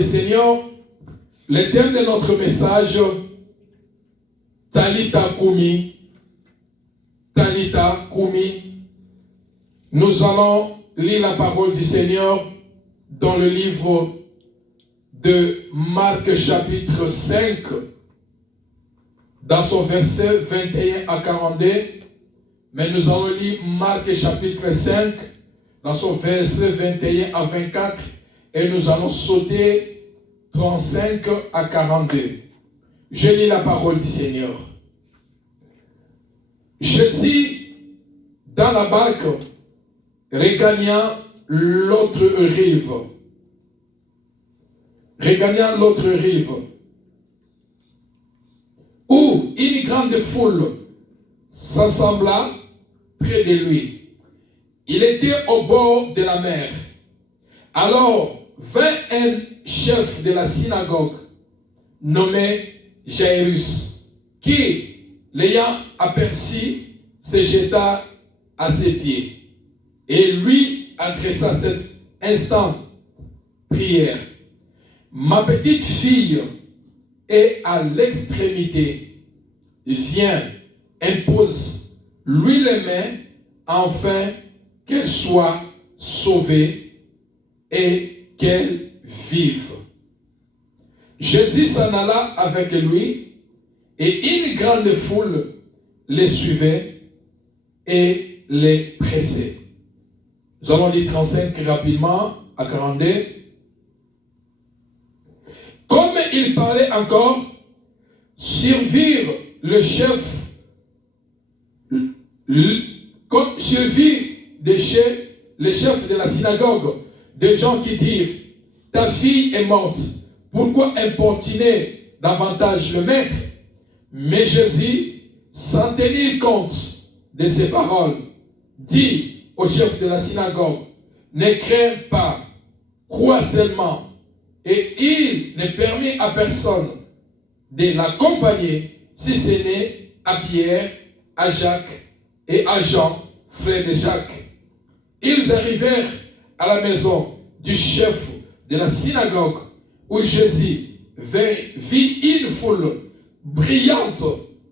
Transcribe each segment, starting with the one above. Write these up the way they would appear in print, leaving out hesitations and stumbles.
Seigneur, le thème de notre message, Talita Kumi. Talita Kumi. Nous allons lire la parole du Seigneur dans le livre de Marc chapitre 5, dans son verset 21 à 42. Mais nous allons lire Marc chapitre 5, dans son verset 21 à 24. Et nous allons sauter 35 à 42. Je lis la parole du Seigneur. Jésus, dans la barque, regagna l'autre rive. Regagnant l'autre rive, où une grande foule s'assembla près de lui. Il était au bord de la mer. Alors vint un chef de la synagogue nommé Jairus, qui, l'ayant aperçu, se jeta à ses pieds et lui adressa cet instant prière. Ma petite fille est à l'extrémité. Viens, impose-lui les mains, afin qu'elle soit sauvée et qu'elle vive. Jésus s'en alla avec lui, et une grande foule les suivait et les pressait. Nous allons lire 35 rapidement à 42. Comme il parlait encore, survirent le chef, le chef de la synagogue, des gens qui dirent, ta fille est morte, pourquoi importuner davantage le maître? Mais Jésus, sans tenir compte de ces paroles, dit au chef de la synagogue, ne crains pas, crois seulement. Et il ne permit à personne de l'accompagner, si ce n'est à Pierre, à Jacques et à Jean, frère de Jacques. Ils arrivèrent à la maison du chef de la synagogue, où Jésus vit une foule brillante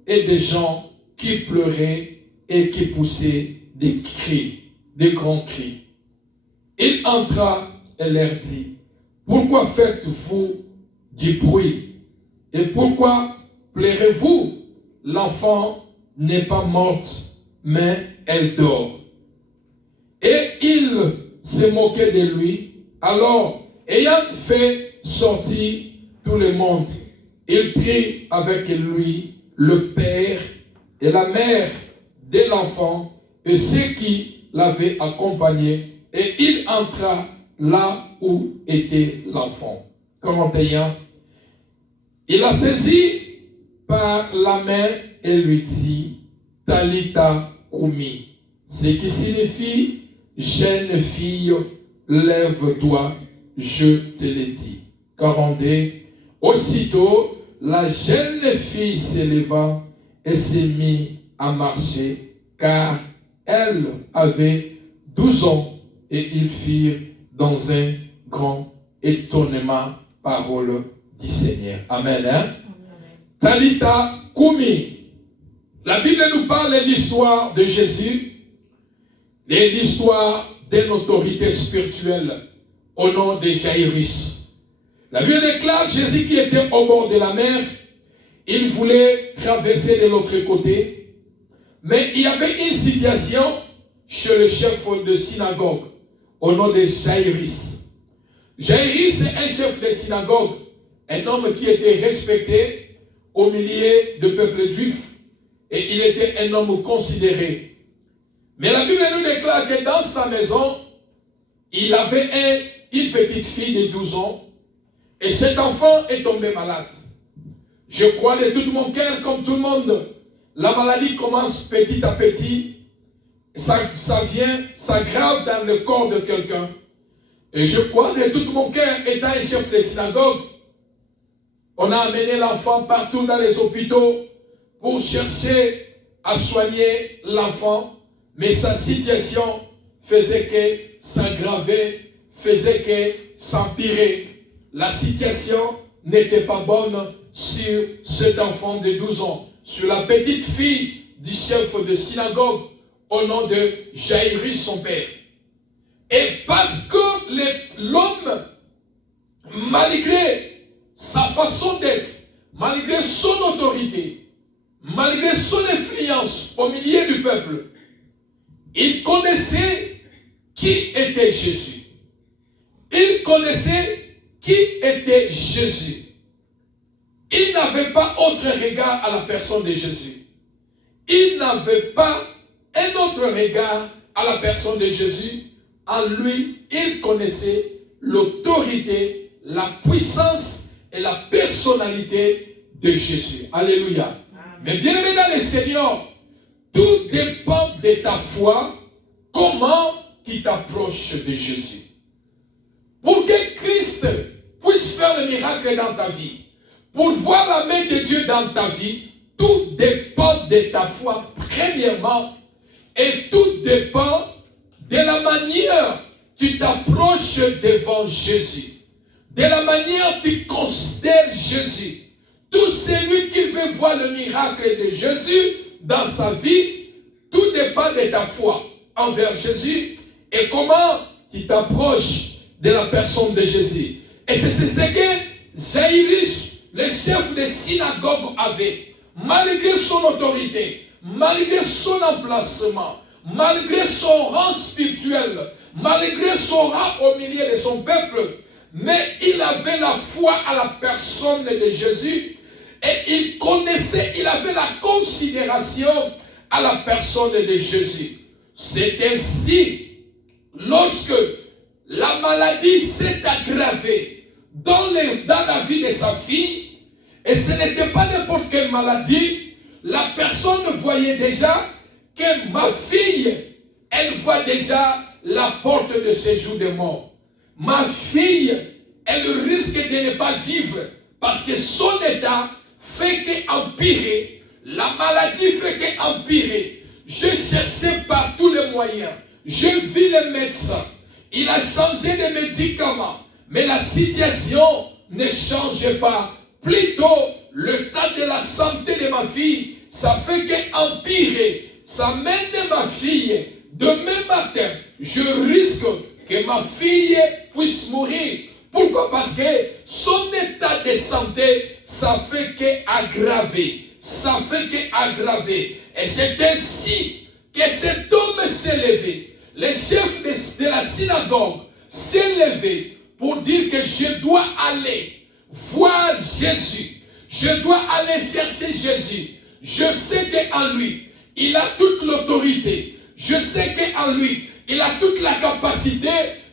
et des gens qui pleuraient et qui poussaient des cris, des grands cris. Il entra et leur dit, pourquoi faites-vous du bruit? Et pourquoi pleurez-vous? L'enfant n'est pas morte, mais elle dort. Et il se moquait de lui. Alors, ayant fait sortir tout le monde, il prit avec lui le père et la mère de l'enfant et ceux qui l'avaient accompagné. Et il entra là où était l'enfant. 41. Il la saisit par la main et lui dit, Talita Kumi, ce qui signifie, jeune fille, lève-toi, je te le dis. 42. Aussitôt, la jeune fille s'éleva et s'est mise à marcher, car elle avait 12 ans, et ils firent dans un grand étonnement, parole du Seigneur. Amen. Hein? Amen. Talita Kumi. La Bible nous parle de l'histoire de Jésus et l'histoire d'une autorité spirituelle au nom de Jairus. La Bible déclare Jésus qui était au bord de la mer, il voulait traverser de l'autre côté, mais il y avait une situation chez le chef de synagogue au nom de Jairus. Jairus est un chef de synagogue, un homme qui était respecté au milieu du peuple juif, et il était un homme considéré. Mais la Bible nous déclare que dans sa maison, il avait une petite fille de 12 ans, et cet enfant est tombé malade. Je crois de tout mon cœur, comme tout le monde, la maladie commence petit à petit, ça s'aggrave dans le corps de quelqu'un. Et je crois de tout mon cœur, étant un chef de synagogue, on a amené l'enfant partout dans les hôpitaux pour chercher à soigner l'enfant, mais sa situation faisait que s'aggraver, faisait que s'empirer. la situation n'était pas bonne sur cet enfant de 12 ans, sur la petite fille du chef de synagogue au nom de Jairus, son père. Et parce que l'homme, malgré sa façon d'être, malgré son autorité, malgré son influence au milieu du peuple, il connaissait qui était Jésus. Il connaissait qui était Jésus. Il n'avait pas autre regard à la personne de Jésus. Il n'avait pas un autre regard à la personne de Jésus. En lui, il connaissait l'autorité, la puissance et la personnalité de Jésus. Alléluia. Amen. Mais bien aimé dans le Seigneur, tout dépend de ta foi, comment tu t'approches de Jésus. Pour que Christ puisse faire le miracle dans ta vie, pour voir la main de Dieu dans ta vie, tout dépend de ta foi, premièrement, et tout dépend de la manière tu t'approches devant Jésus, de la manière tu considères Jésus. Tout celui qui veut voir le miracle de Jésus dans sa vie, tout dépend de ta foi envers Jésus et comment tu t'approches de la personne de Jésus. Et c'est ce que Jairus, le chef de synagogue, avait. Malgré son autorité, malgré son emplacement, malgré son rang spirituel, malgré son rang au milieu de son peuple, mais il avait la foi à la personne de Jésus et il connaissait, il avait la considération à la personne de Jésus. C'est ainsi, lorsque la maladie s'est aggravée dans la vie de sa fille, et ce n'était pas n'importe quelle maladie, la personne voyait déjà que ma fille, elle voit déjà la porte de séjour de mort. Ma fille, elle risque de ne pas vivre parce que son état fait qu'empirer, la maladie fait qu'empirer. Je cherchais par tous les moyens, je vis le médecin, il a changé de médicaments, mais la situation ne change pas. Plutôt, le cas de la santé de ma fille, ça fait qu'empirer. Ça mène ma fille. Demain matin, je risque que ma fille puisse mourir. Pourquoi? Parce que son état de santé, ça fait qu'aggraver. Ça fait qu'aggraver. Et c'est ainsi que cet homme s'est levé. Le chef de la synagogue s'est levé pour dire que je dois aller voir Jésus. Je dois aller chercher Jésus. Je sais qu'en lui, il a toute l'autorité. Je sais qu'en lui, il a toute la capacité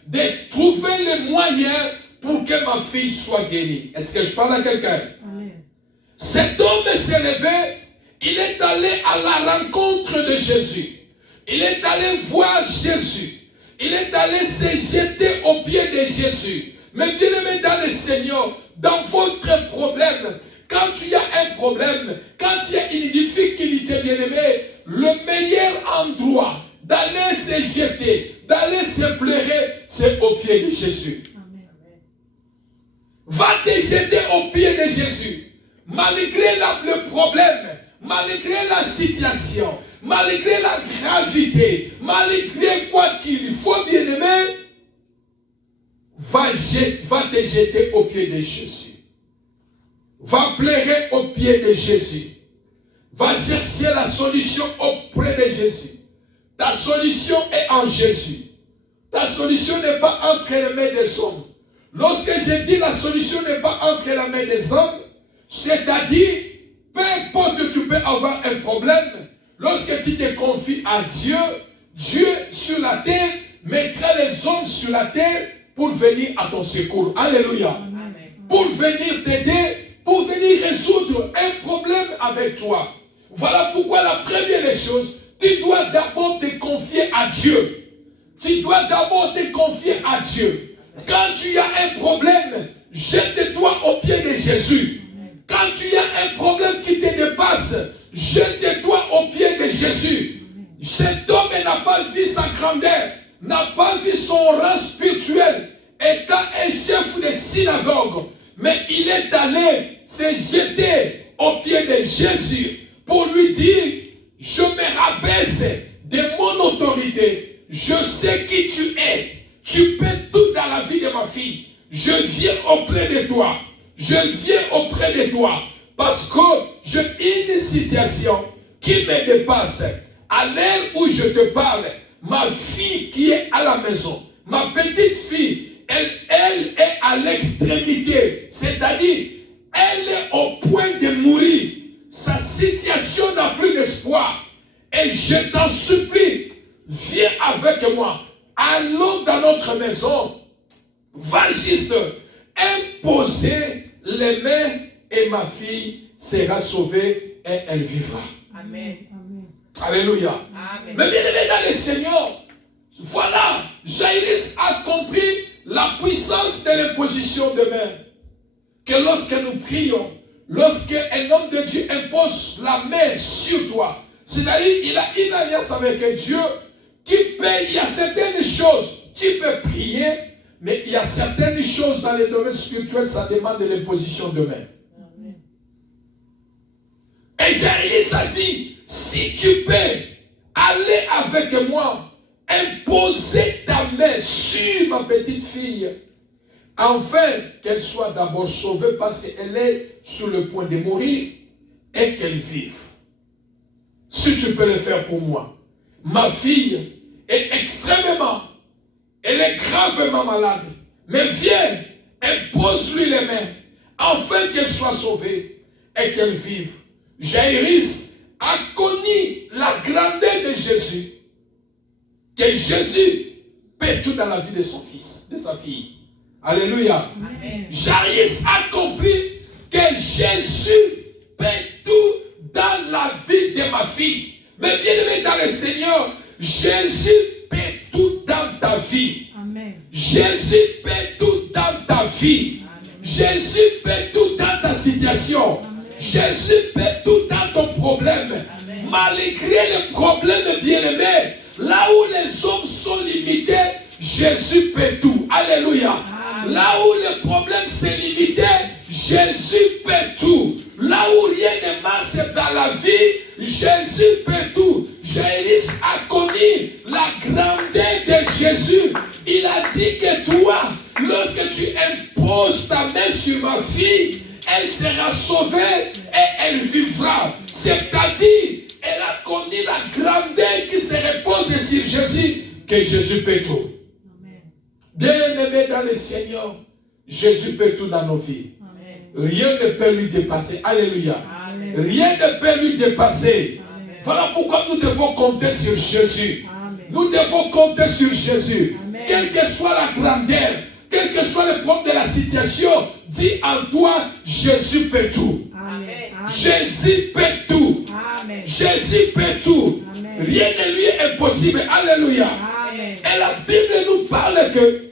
de trouver les moyens pour que ma fille soit guérie. Est-ce que je parle à quelqu'un? Cet homme s'est levé, il est allé à la rencontre de Jésus. Il est allé voir Jésus. Il est allé se jeter aux pieds de Jésus. Mais bien aimé dans le Seigneur, dans votre problème, quand il y a un problème, quand il y a une difficulté, bien aimé, le meilleur endroit d'aller se jeter, d'aller se pleurer, c'est aux pieds de Jésus. Amen. Va te jeter aux pieds de Jésus. Malgré le problème, malgré la situation, malgré la gravité, malgré quoi qu'il faut, bien aimé, va te jeter aux pieds de Jésus. Va pleurer aux pieds de Jésus. Va chercher la solution auprès de Jésus. Ta solution est en Jésus. Ta solution n'est pas entre les mains des hommes. Lorsque je dis la solution n'est pas entre les mains des hommes, c'est-à-dire, peu importe tu peux avoir un problème, lorsque tu te confies à Dieu, Dieu sur la terre mettra les hommes sur la terre pour venir à ton secours. Alléluia. Amen. Pour venir t'aider, pour venir résoudre un problème avec toi. Voilà pourquoi la première des choses, tu dois d'abord te confier à Dieu. Tu dois d'abord te confier à Dieu. Quand tu as un problème, jette-toi aux pieds de Jésus. Quand tu as un problème qui te dépasse, jette-toi aux pieds de Jésus. Cet homme n'a pas vu sa grandeur, n'a pas vu son rang spirituel. étant un chef de synagogue, mais il est allé se jeter aux pieds de Jésus pour lui dire, je me rabaisse de mon autorité, je sais qui tu es, tu peux tout dans la vie de ma fille, je viens auprès de toi, parce que j'ai une situation qui me dépasse. À l'heure où je te parle, ma fille qui est à la maison, ma petite fille, elle est à l'extrémité, c'est-à-dire, elle est au point de mourir. Sa situation n'a plus d'espoir. Et je t'en supplie, viens avec moi. Allons dans notre maison. Va juste imposer les mains et ma fille sera sauvée et elle vivra. Amen. Alléluia. Amen. Mais bien aimé dans le Seigneur, voilà, Jairus a compris la puissance de l'imposition de main. Que lorsque nous prions, lorsque un homme de Dieu impose la main sur toi, c'est-à-dire il a une alliance avec Dieu qui paye. Il y a certaines choses, tu peux prier, mais il y a certaines choses dans les domaines spirituels, ça demande de l'imposition de main. Amen. Et Jairus a dit, si tu peux aller avec moi, imposer ta main sur ma petite fille, afin qu'elle soit d'abord sauvée parce qu'elle est sur le point de mourir et qu'elle vive. Si tu peux le faire pour moi. Ma fille est extrêmement, elle est gravement malade. Mais viens, impose-lui les mains afin qu'elle soit sauvée et qu'elle vive. Jairus a connu la grandeur de Jésus. Que Jésus peut tout dans la vie de son fils, de sa fille. Alléluia. Amen. Jairus a compris que Jésus peut tout dans la vie de ma fille. Mais bien aimé dans le Seigneur, Jésus peut tout dans ta vie. Amen. Jésus peut tout dans ta vie. Amen. Jésus peut tout dans ta situation. Amen. Jésus peut tout dans ton problème. Amen. Malgré les problèmes bien-aimés, là où les hommes sont limités, Jésus peut tout. Alléluia. Amen. Là où les problèmes sont limités, Jésus peut tout. Là où rien ne marche dans la vie, Jésus peut tout. Jairus a connu la grandeur de Jésus. Il a dit que toi, lorsque tu imposes ta main sur ma fille, elle sera sauvée et elle vivra. C'est-à-dire, elle a connu la grandeur qui se repose sur Jésus, que Jésus peut tout. Amen. Bien-aimé dans le Seigneur, Jésus peut tout dans nos vies. Amen. Rien ne peut lui dépasser. Alléluia. Amen. Rien ne peut lui dépasser. Amen. Voilà pourquoi nous devons compter sur Jésus. Amen. Nous devons compter sur Jésus. Amen. Quelle que soit la grandeur, quel que soit le problème de la situation, dis en toi, Jésus peut tout. Amen. Jésus peut tout. Amen. Jésus peut tout. Amen. Rien ne lui est impossible. Alléluia. Amen. Et la Bible nous parle que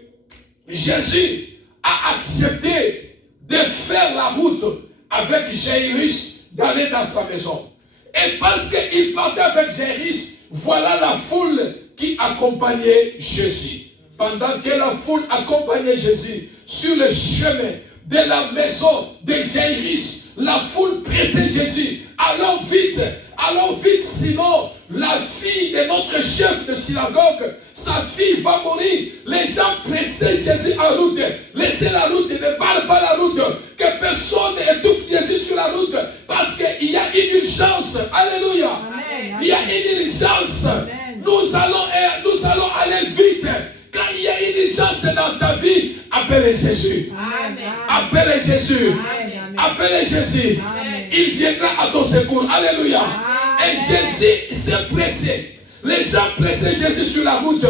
Jésus a accepté de faire la route avec Jairus, d'aller dans sa maison. Et parce qu'il partait avec Jairus, voilà la foule qui accompagnait Jésus. Pendant que la foule accompagnait Jésus sur le chemin de la maison de Jairus, la foule pressait Jésus. Allons vite, sinon la fille de notre chef de synagogue, sa fille va mourir. Les gens pressaient Jésus en route. Laissez la route, ne parle pas la route. Que personne étouffe Jésus sur la route. Parce qu'il y a une urgence. Alléluia. Amen. Il y a une urgence. Amen. Nous allons aller vite. Quand il y a une urgence dans ta vie, appelle Jésus. Amen. Appelle Jésus. Amen. Appelle Jésus. Amen. Il viendra à ton secours. Alléluia. Et Amen. Jésus s'est pressé. Les gens pressaient Jésus sur la route.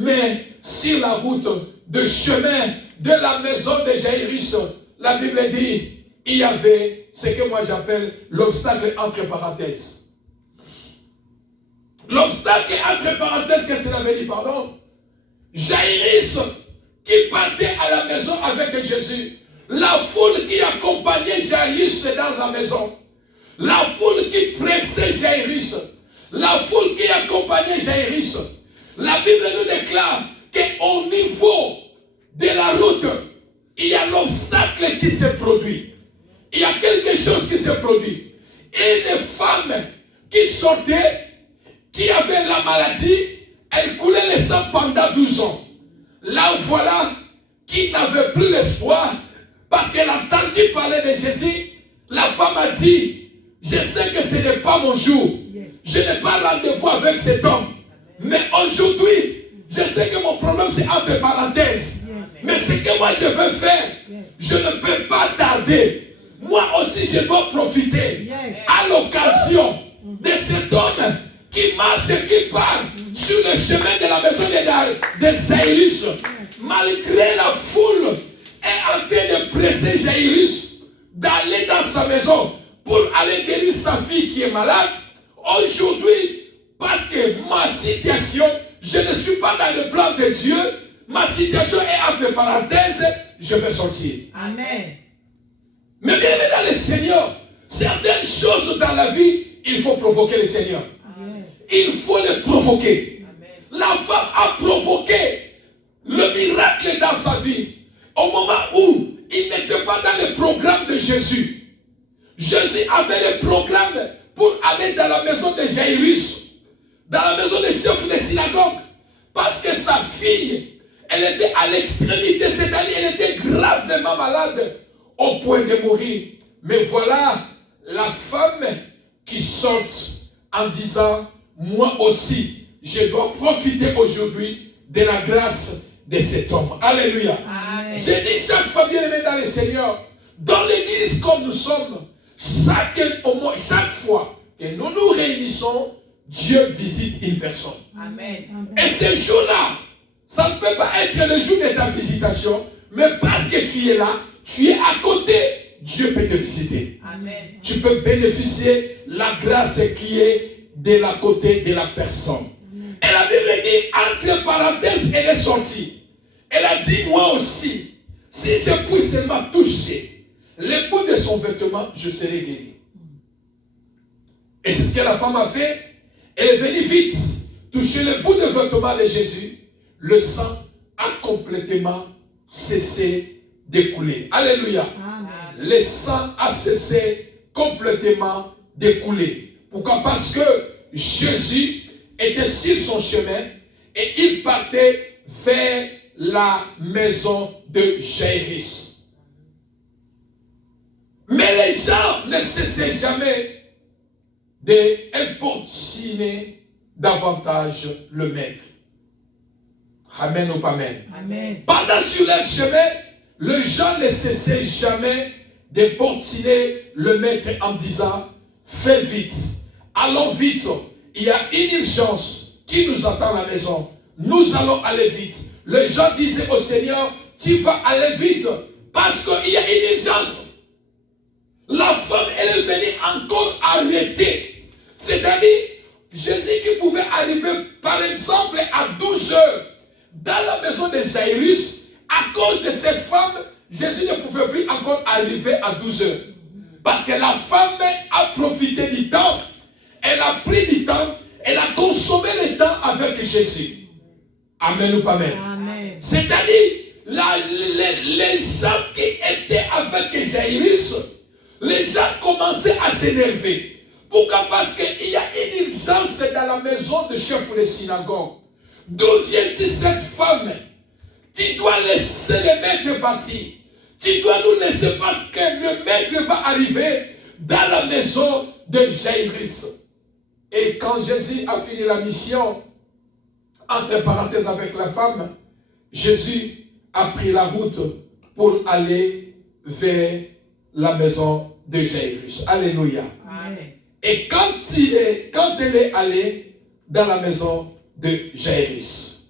Mais sur la route de chemin de la maison de Jairus, la Bible dit, il y avait ce que moi j'appelle l'obstacle entre parenthèses. L'obstacle entre parenthèses, qu'est-ce que cela veut dire, pardon? Jairus qui partait à la maison avec Jésus. La foule qui accompagnait Jairus dans la maison. La foule qui pressait Jairus. La foule qui accompagnait Jairus. La Bible nous déclare qu'au niveau de la route, il y a l'obstacle qui se produit. Il y a quelque chose qui se produit. Une femme qui sortait, qui avait la maladie, elle coulait le sang pendant 12 ans. Là voilà, qui n'avait plus l'espoir, parce qu'elle a entendu parler de Jésus, la femme a dit, je sais que ce n'est pas mon jour. Je n'ai pas rendez-vous avec cet homme. Mais aujourd'hui, je sais que mon problème c'est entre parenthèses. Mais ce que moi je veux faire, je ne peux pas tarder. Moi aussi je dois profiter à l'occasion de cet homme qui marche et qui part sur le chemin de la maison de Jairus. Malgré la foule est en train de presser Jairus d'aller dans sa maison pour aller guérir sa fille qui est malade. Aujourd'hui, parce que ma situation, je ne suis pas dans le plan de Dieu, ma situation est entre parenthèses, je vais sortir. Amen. Mais bien aimé dans le Seigneur, certaines choses dans la vie, il faut provoquer le Seigneur. Amen. Il faut le provoquer. Amen. La femme a provoqué le miracle dans sa vie. Au moment où il n'était pas dans le programme de Jésus. Jésus avait le programme pour aller dans la maison de Jairus, dans la maison des chefs de synagogue, parce que sa fille, elle était à l'extrémité, c'est-à-dire elle était gravement malade, au point de mourir. Mais voilà la femme qui sort en disant, moi aussi, je dois profiter aujourd'hui de la grâce de cet homme. Alléluia. Amen. J'ai dit chaque fois bien aimé dans le Seigneur, dans l'église comme nous sommes, chaque fois que nous nous réunissons, Dieu visite une personne. Amen. Et ce jour-là, ça ne peut pas être le jour de ta visitation, mais parce que tu es là, tu es à côté, Dieu peut te visiter. Amen. Tu peux bénéficier de la grâce qui est de la côté de la personne. Amen. Et la Bible dit, entre parenthèses, elle est sortie. Elle a dit, moi aussi, si je puis seulement toucher le bout de son vêtement, je serai guéri. Et c'est ce que la femme a fait. Elle est venue vite toucher le bout de vêtement de Jésus. Le sang a complètement cessé d'écouler. Alléluia. Amen. Le sang a cessé complètement d'écouler. Pourquoi? Parce que Jésus était sur son chemin et il partait vers la maison de Jairus. Mais les gens ne cessaient jamais d'importuner davantage le maître. Amen ou pas amen. Amen. Pendant sur leur chemin, les gens ne cessaient jamais d'importuner le maître en disant, fais vite, allons vite, il y a une urgence qui nous attend à la maison, nous allons aller vite. Les gens disaient au Seigneur, tu vas aller vite parce qu'il y a une urgence. La femme, elle est venue encore arrêter. C'est-à-dire, Jésus qui pouvait arriver, par exemple, à 12 heures dans la maison de Jairus, à cause de cette femme, Jésus ne pouvait plus encore arriver à 12 heures. Parce que la femme a profité du temps, elle a pris du temps, elle a consommé le temps avec Jésus. Amen ou pas amen. Amen. C'est-à-dire, les gens qui étaient avec Jairus, les gens commençaient à s'énerver. Pourquoi? Parce qu'il y a une urgence dans la maison de chef de synagogue. D'où vient-il cette femme? Tu dois laisser le maître partir. Tu dois nous laisser parce que le maître va arriver dans la maison de Jairus. Et quand Jésus a fini la mission, entre parenthèses avec la femme, Jésus a pris la route pour aller vers la maison de Jairus. Alléluia. Amen. Et quand elle est allée dans la maison de Jairus,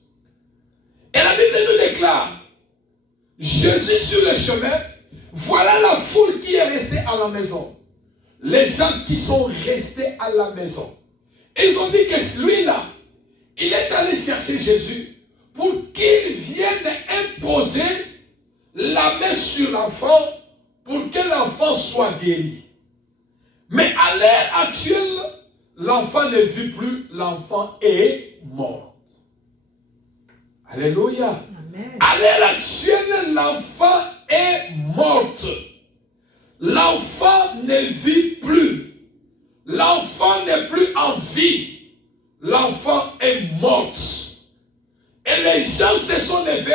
et la Bible nous déclare, Jésus sur le chemin, voilà la foule qui est restée à la maison. Les gens qui sont restés à la maison. Ils ont dit que celui-là, il est allé chercher Jésus pour qu'il vienne imposer la main sur l'enfant pour que l'enfant soit guéri. Mais à l'heure actuelle, l'enfant ne vit plus, l'enfant est mort. Alléluia. Amen. À l'heure actuelle, l'enfant est mort. L'enfant ne vit plus. L'enfant n'est plus en vie. L'enfant est mort. Et les gens se sont levés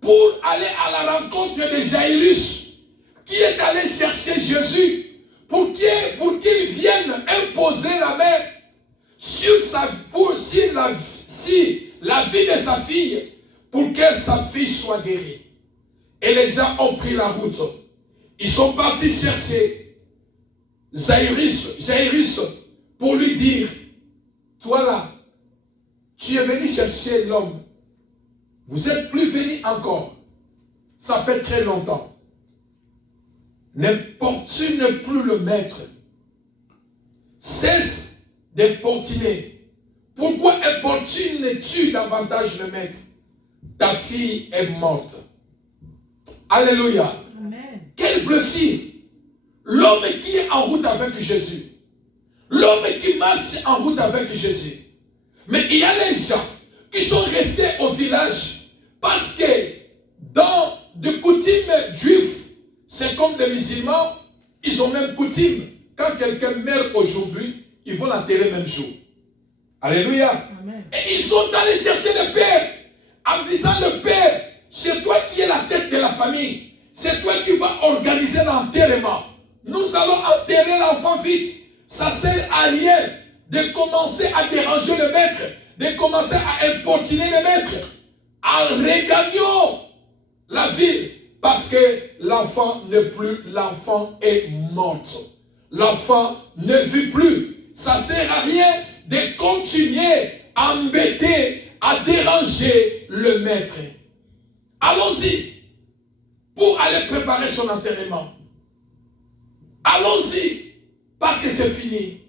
pour aller à la rencontre de Jairus, qui est allé chercher Jésus pour qu'il vienne imposer la main sur la vie de sa fille, pour que sa fille soit guérie. Et les gens ont pris la route. Ils sont partis chercher Jairus pour lui dire, toi là, tu es venu chercher l'homme. Vous n'êtes plus venu encore. Ça fait très longtemps. N'importune plus le maître. Cesse d'importuner. Pourquoi importunes-tu davantage le maître? Ta fille est morte. Alléluia. Amen. Quel plaisir. L'homme qui est en route avec Jésus. L'homme qui marche en route avec Jésus. Mais il y a les gens qui sont restés au village parce que dans des coutumes juives, c'est comme des musulmans, ils ont même coutume. Quand quelqu'un meurt aujourd'hui, ils vont l'enterrer même jour. Alléluia. Amen. Et ils sont allés chercher le père en disant, le père, c'est toi qui es la tête de la famille. C'est toi qui vas organiser l'enterrement. Nous allons enterrer l'enfant vite. Ça ne sert à rien de commencer à déranger le maître, de commencer à importuner le maître, en regagnant la ville, parce que l'enfant n'est plus, l'enfant est mort. L'enfant ne vit plus. Ça ne sert à rien de continuer à embêter, à déranger le maître. Allons-y pour aller préparer son enterrement. Allons-y parce que c'est fini.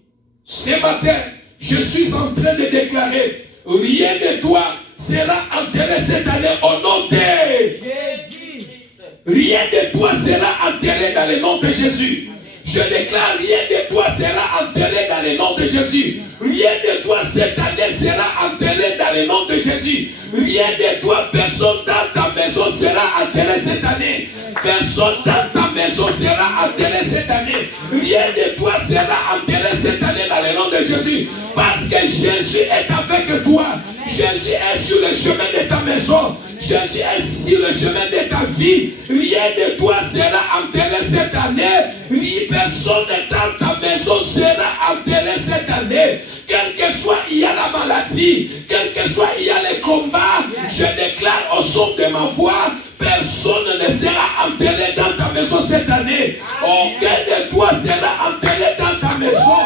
Ce matin, je suis en train de déclarer, rien de toi sera enterré cette année au nom de Jésus. Rien de toi sera enterré dans le nom de Jésus. Je déclare, rien de toi sera enterré dans le nom de Jésus. Rien de toi cette année sera enterré dans le nom de Jésus. Rien de toi, personne dans ta maison sera enterré cette année. Personne dans ta maison sera enterré cette année. Rien de toi sera enterré cette année dans le nom de Jésus. Parce que Jésus est avec toi. Jésus est sur le chemin de ta maison. Jésus est sur le chemin de ta vie. Rien de toi sera enterré cette année. Ni personne dans ta maison sera enterré cette année. Quel que soit il y a la maladie, quel que soit il y a les combats, je déclare au son de ma voix, personne ne sera enterré dans ta maison cette année. Aucun de toi sera enterré dans ta maison.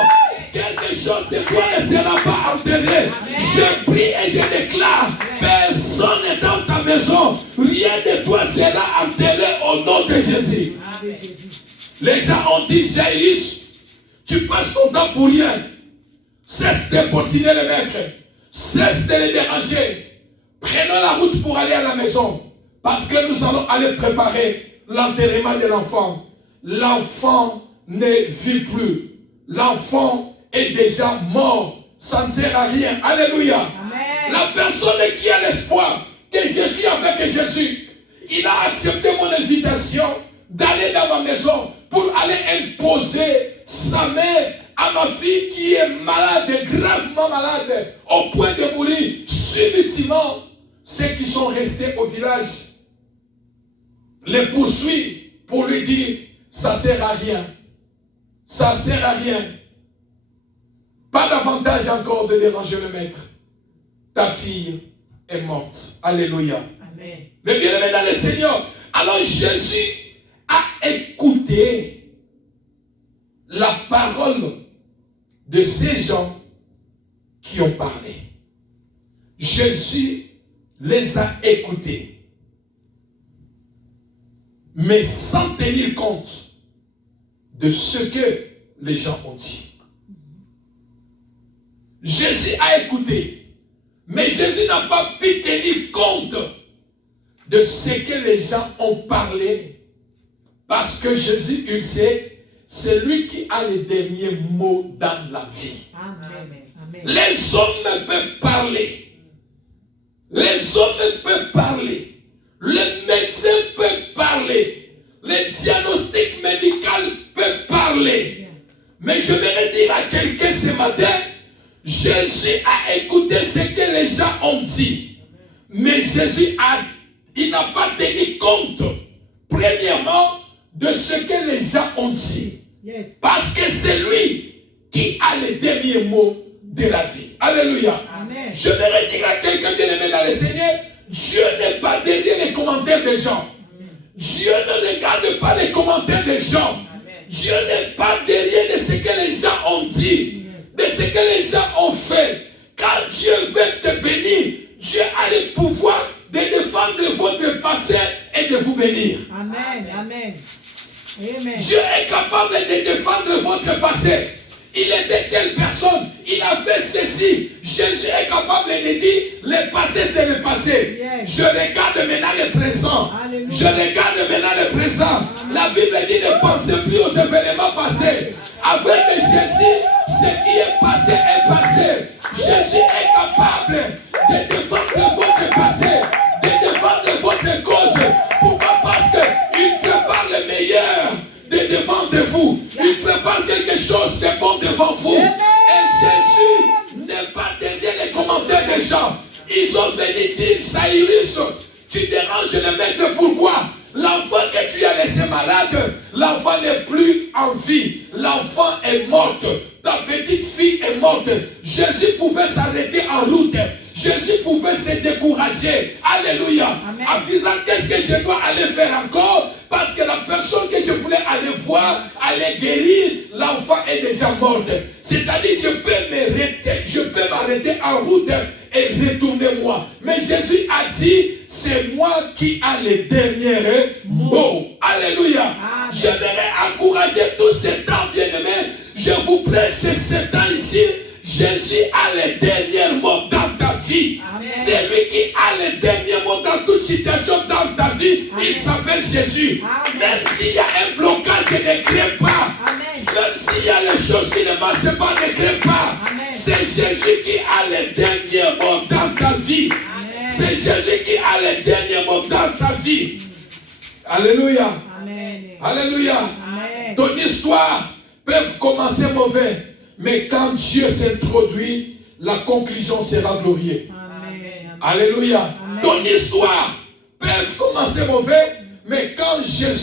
Quelque chose de toi ne sera pas enterré. Je prie et je déclare, personne dans ta maison, rien de toi sera enterré au nom de Jésus. Les gens ont dit, Jairus, tu passes ton temps pour rien. Cesse d'importuner le maître. Cesse de le déranger. Prenons la route pour aller à la maison. Parce que nous allons aller préparer l'enterrement de l'enfant. L'enfant ne vit plus. L'enfant est déjà mort. Ça ne sert à rien. Alléluia. Amen. La personne qui a l'espoir que je suis avec Jésus, il a accepté mon invitation d'aller dans ma maison pour aller imposer sa main à ma fille qui est malade, gravement malade, au point de mourir subitement. Ceux qui sont restés au village les poursuivent pour lui dire, ça ne sert à rien. Ça ne sert à rien. Pas davantage encore de déranger le maître. Ta fille est morte. Alléluia. Amen. Mais bien aimé dans le Seigneur. Alors Jésus a écouté la parole de ces gens qui ont parlé. Jésus les a écoutés. Mais sans tenir compte de ce que les gens ont dit. Jésus a écouté, mais Jésus n'a pas pu tenir compte de ce que les gens ont parlé, parce que Jésus, il sait, c'est lui qui a les derniers mots dans la vie. Amen. Amen. Les hommes peuvent parler, Les hommes peuvent parler. Les médecins peuvent parler. Les diagnostics médicaux peuvent parler. Mais je vais dire à quelqu'un ce matin, Jésus a écouté ce que les gens ont dit. Mais Jésus il n'a pas tenu compte, premièrement, de ce que les gens ont dit. Yes. Parce que c'est lui qui a les derniers mots de la vie. Alléluia. Amen. Je vais dire à quelqu'un bien aimé dans le Seigneur, Dieu n'est pas derrière les commentaires des gens. Dieu ne regarde pas les commentaires des gens. Dieu n'est pas derrière de ce que les gens ont dit, de ce que les gens ont fait. Quand Dieu veut te bénir, Dieu a le pouvoir de défendre votre passé et de vous bénir. Amen. Amen. Amen. Dieu est capable de défendre votre passé. Il était telle personne, il a fait ceci. Jésus est capable de dire, le passé c'est le passé. Yes. Je regarde maintenant le présent. Alléluia. Je regarde maintenant le présent. La Bible dit, ne pensez plus aux événements passés. Avec Jésus, ce qui est passé est passé. Jésus est capable de défendre votre passé, de défendre votre cause. Pourquoi? Parce qu'il prépare le meilleur devant vous. Il prépare quelque chose de bon devant vous. Et Jésus n'est pas derrière les commentaires des gens. Ils ont venu dire, Cyrus, tu déranges le maître. Pourquoi? L'enfant que tu as laissé malade, l'enfant n'est plus en vie. L'enfant est morte. Ta petite fille est morte. Jésus pouvait s'arrêter en route. Jésus pouvait se décourager. Alléluia. Amen. En disant, qu'est-ce que je dois aller faire encore? Parce que la personne que je voulais aller voir, aller guérir, l'enfant est déjà morte. C'est-à-dire, je peux m'arrêter en route et retourner moi. Mais Jésus a dit, c'est moi qui ai les derniers mots. Alléluia. Amen. Je vais encourager tous ces temps bien-aimés. Je vous prêche ce temps ici. Jésus a les derniers mots dans ta vie. Amen. C'est lui qui a les derniers mots dans toute situation dans ta vie. Amen. Il s'appelle Jésus. Amen. Même s'il y a un blocage, ne crains pas. Amen. Même s'il y a les choses qui ne marchent pas, ne crains pas. Amen. C'est Jésus qui a les derniers mots dans ta vie. Amen. C'est Jésus qui a les derniers mots dans ta vie. Alléluia. Amen. Alléluia. Amen. Ton histoire peut commencer mauvais, mais quand Dieu s'introduit, la conclusion sera glorieuse. Amen. Alléluia. Amen. Ton histoire peut commencer mauvais, mais quand Dieu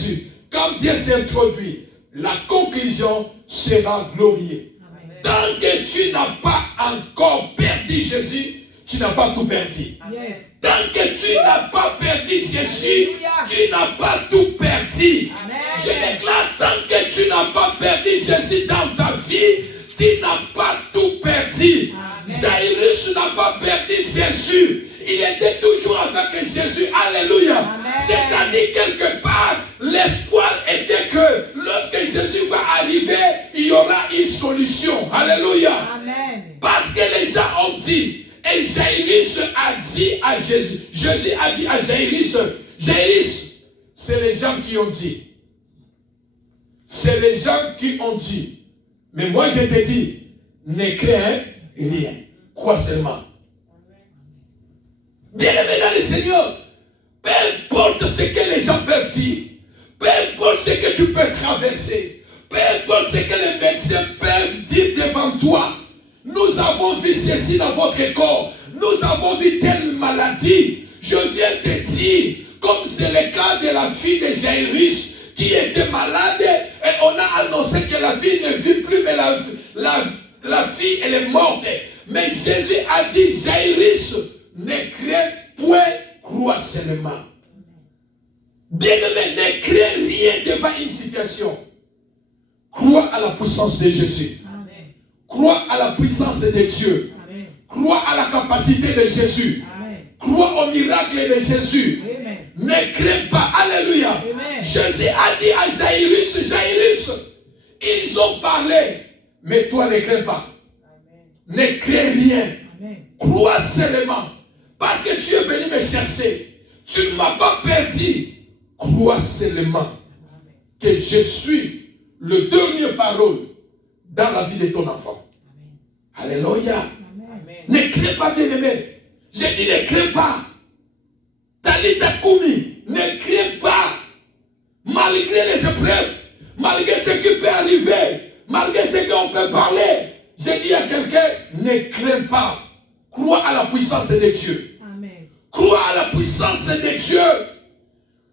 s'introduit, la conclusion sera glorieuse. Amen. Tant que tu n'as pas encore perdu Jésus, tu n'as pas tout perdu. Yes. Tant que tu n'as pas perdu Jésus, Alléluia. tu n'as pas tout perdu. Amen. Je déclare, tant que tu n'as pas perdu Jésus dans ta vie, tu n'as pas tout perdu. Amen. Jairus n'a pas perdu Jésus. Il était toujours avec Jésus. Alléluia. Amen. C'est-à-dire, quelque part, l'espoir était que lorsque Jésus va arriver, il y aura une solution. Alléluia. Amen. Parce que les gens ont dit, et Jairus a dit à Jésus, Jésus a dit à Jairus, Jairus, c'est les gens qui ont dit. C'est les gens qui ont dit. Mais moi je te dis, ne crains rien. Crois seulement. Bien-aimé dans le Seigneur, peu importe ce que les gens peuvent dire, peu importe ce que tu peux traverser, peu importe ce que les médecins peuvent dire devant toi, nous avons vu ceci dans votre corps, nous avons vu telle maladie. Je viens te dire, comme c'est le cas de la fille de Jairus qui était malade, et on a annoncé que la fille ne vit plus, mais la fille elle est morte. Mais Jésus a dit, Jairus, ne crains point, crois seulement. Bien-aimé, ne crains rien devant une situation. Crois à la puissance de Jésus. Amen. Crois à la puissance de Dieu. Amen. Crois à la capacité de Jésus. Amen. Crois au miracle de Jésus. Amen. Ne crains pas. Alléluia. Amen. Jésus a dit à Jairus, Jairus, ils ont parlé, mais toi ne crains pas. Ne crains rien. Amen. Crois seulement. Parce que tu es venu me chercher. Tu ne m'as pas perdu. Crois seulement que je suis le dernier parole dans la vie de ton enfant. Alléluia. Amen. Ne crains pas, bien-aimé. J'ai dit, ne crains pas. Talita Koumi, ne crains pas. Malgré les épreuves, malgré ce qui peut arriver, malgré ce qu'on peut parler, j'ai dit à quelqu'un, ne crains pas. Crois à la puissance de Dieu. Amen. Crois à la puissance de Dieu.